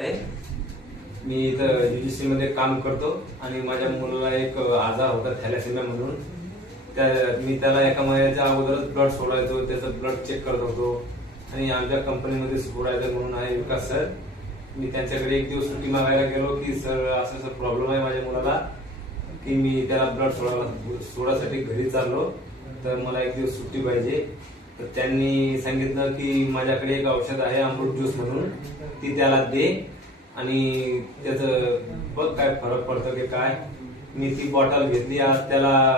मी इथं युजीसी मध्ये काम करतो आणि माझ्या मुलाला एक आजार होता थॅलेसिमिया म्हणून त्या मी त्याला एका महिन्याच्या अगोदरच ब्लड सोडायचो त्याचं ब्लड चेक करत होतो आणि आमच्या कंपनीमध्ये सोडायचं म्हणून आहे विकास सर मी त्यांच्याकडे एक दिवस सुट्टी मागायला गेलो की सर असं सर प्रॉब्लेम आहे माझ्या मुलाला की मी त्याला ब्लड सोडायला सोडायसाठी घरी चाललो तर मला एक दिवस सुट्टी पाहिजे तर त्यांनी सांगितलं की माझ्याकडे एक औषध आहे अमृत ज्यूस म्हणून ती त्याला दे आणि त्याचं बघ काय फरक पडतो की काय मी ती बॉटल घेतली आज त्याला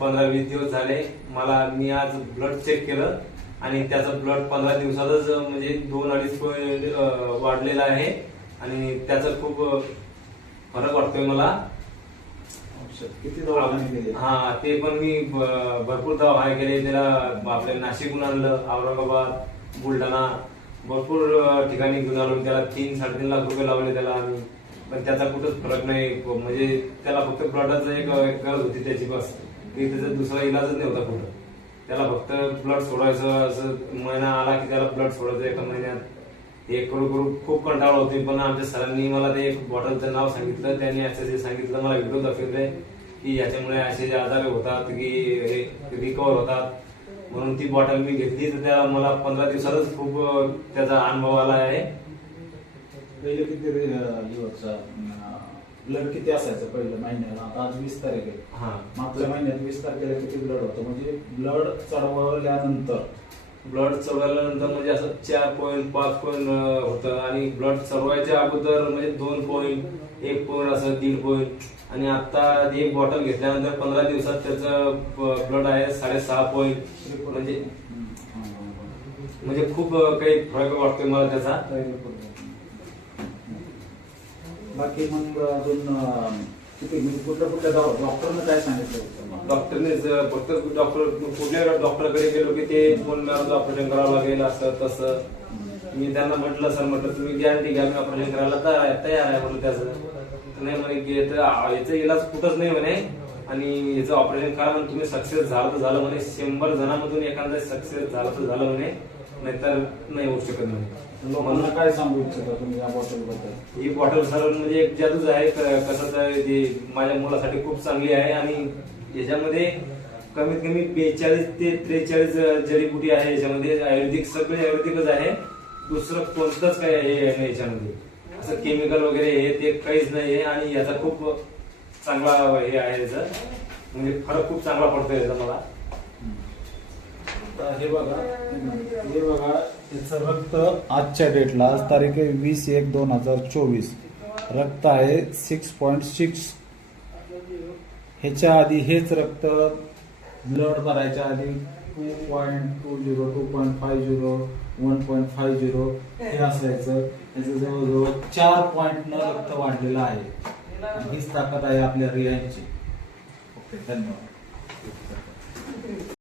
पंधरा वीस दिवस झाले मला मी आज ब्लड चेक केलं आणि त्याचं ब्लड पंधरा दिवसातच म्हणजे दोन अडीच पॉईंट वाढलेलं आहे आणि त्याचा खूप फरक वाटतोय मला किती हा ते पण मी भरपूर दवाखाने केले त्याला आपल्या नाशिकहून आणलं औरंगाबाद बुलढाणा भरपूर ठिकाणी घेऊन आलो त्याला तीन साडेतीन लाख रुपये लावले त्याला आम्ही पण त्याचा कुठंच फरक नाही म्हणजे त्याला फक्त ब्लडाच एक गरज होती त्याची बस की त्याचा दुसरा इलाजच नाही होता कुठं त्याला फक्त ब्लड सोडायचं असं महिना आला की त्याला ब्लड सोडायचं एका महिन्यात एक करू करू खूप कंटाळ होती पण आमच्या सरांनी मला ते एक बॉटलचं नाव सांगितलं त्यांनी असं सांगितलं मला व्हिडिओ दाखवले की याच्यामुळे असे जे आजार होतात की रिकवर होतात म्हणून ती बॉटल मी घेतली तर त्या मला पंधरा दिवसातच खूप त्याचा अनुभव आला आहे पहिले किती ब्लड किती असायचं पहिल्या महिन्याला आता आज वीस तारीख आहे मागच्या महिन्यात वीस तारखेला किती ब्लड होतं म्हणजे ब्लड चढवल्यानंतर ब्लड चढवल्यानंतर म्हणजे असं चार पॉईंट पाच पॉईंट होतं आणि ब्लड चढवायच्या अगोदर म्हणजे दोन पॉईंट एक पॉईंट असं दीड पॉईंट आणि आता एक बॉटल घेतल्यानंतर पंधरा दिवसात त्याचं ब्लड आहे साडेसहा पॉईंट म्हणजे म्हणजे खूप काही फरक वाटतोय मला त्याचा बाकी मग अजून डॉक्टर म्हणजे डॉक्टरनं काय सांगितलं डॉक्टरने फक्त डॉक्टर कुठल्या डॉक्टरकडे गेलो की ते फोन बोलणार ऑपरेशन करावं लागेल असं तसं मी त्यांना म्हटलं सर म्हटलं तुम्ही गॅरंटी घ्या मी ऑपरेशन करायला तयार आहे म्हणून त्याचं नाही म्हणे याचा इलाज कुठंच नाही म्हणे आणि याचं ऑपरेशन करा म्हणजे तुम्ही सक्सेस झालं तर झालं म्हणे शंभर जणांमधून एखादा सक्सेस झालं तर झालं म्हणे नाहीतर नाही होऊ शकत म्हणे लोकांना काय सांगू शकता तुम्ही या बॉटल बद्दल ही बॉटल सर म्हणजे एक जादूच आहे क- कसं ते माझ्या मुलासाठी खूप चांगली आहे आणि याच्यामध्ये कमीत कमी बेचाळीस ते त्रेचाळीस जडीबुटी आहे याच्यामध्ये आयुर्वेदिक सगळे आयुर्वेदिकच आहे दुसरं कोणतंच काही हे नाही याच्यामध्ये असं केमिकल वगैरे हे ते काहीच नाही आहे आणि याचा खूप चांगला हे आहे याचा म्हणजे फरक खूप चांगला पडतो याचा मला हे बघा हे बघा त्याच रक्त आजच्या डेटला आज तारीख आहे वीस एक दोन हजार चोवीस रक्त आहे सिक्स पॉईंट सिक्स ह्याच्या आधी हेच रक्त ब्लड भरायच्या आधी two point two zero two point five zero one point five zero हे असायचं याचं जवळजवळ चार पॉईंटनं रक्त वाढलेलं आहे हीच ताकद आहे आपल्या रियांची ओके धन्यवाद